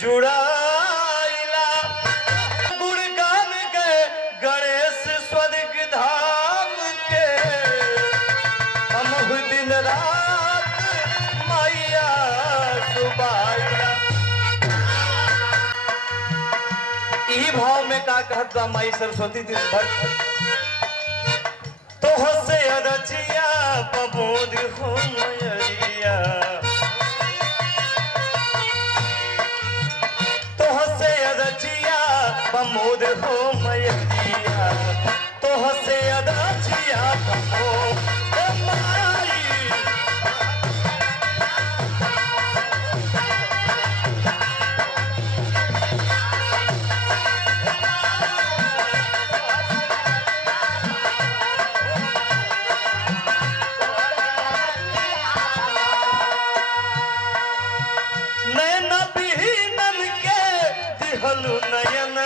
जुड़ाइला गुणगान के गणेश स्वर्ग धाम के हम दिन रात मैया सुबाइला। ई भाव में का कहत बा माई सरस्वती दिन भक्त तो से अरजिया प्रमोद हो मयरिया तो से अरजिया प्रमोद हो मयरिया तो से अरजिया प्रमोद माई हलु नयन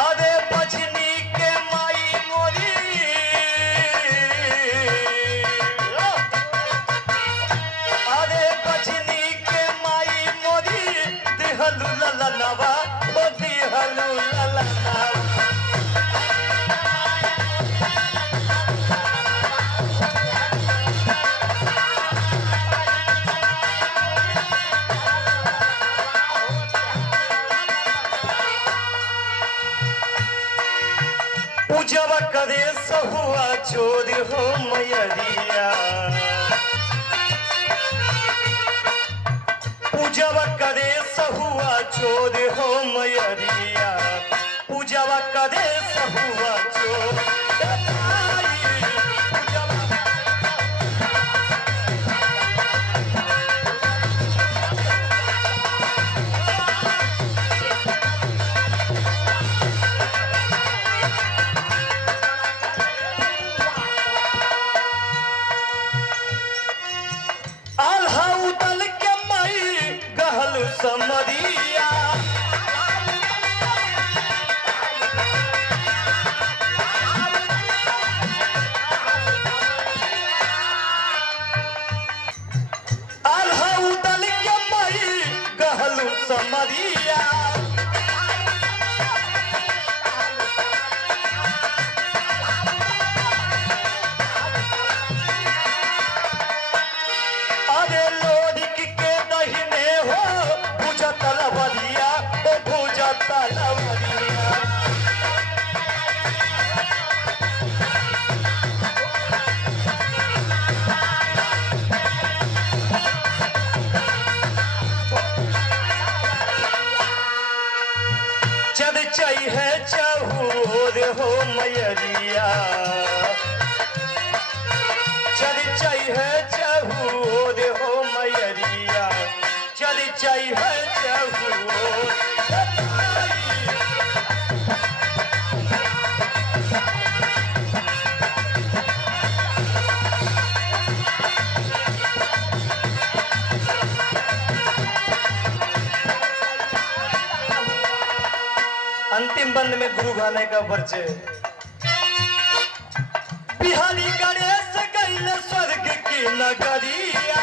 अरे बजनी के माई मोरी अरे बजनी के माई मोरी दिहलु ललनवा ओ दिहलु ललनवा पूजवा करे सहुआ चोर हो मयरिया पूजवा करे सहुआ चोर हो मयरिया पूजवा करे सहुआ चोर समरिया आल्हा उदल के मई गहलु समरिया अरे लोरिक के दहिने हो तलवरिया ओ भूजा तलवरिया चल चई है चहूर हो मयरिया चल चई है चहूर हो मयरिया चल चई है अंतिम बंद में गुरु गाने का परिचय बिहारी गणेश गैल स्वर्ग की नगरिया